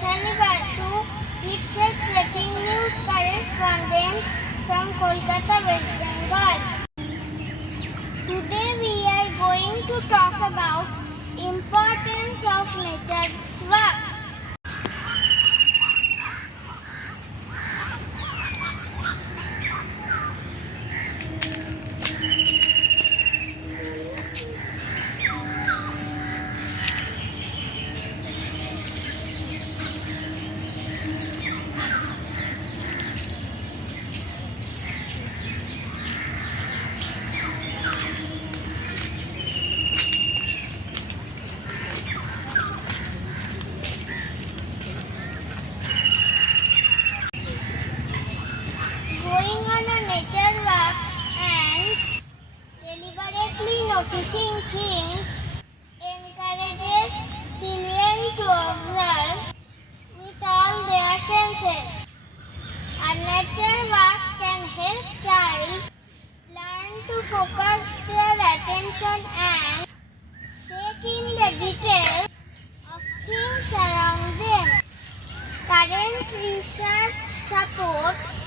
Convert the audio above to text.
Aishani Basu, it's a breaking news correspondent from Kolkata, West Bengal. Today we are going to talk about importance of nature's work. Going on a nature walk and deliberately noticing things encourages children to observe with all their senses. A nature walk can help child learn to focus their attention and take in the details of things around them. Current research supports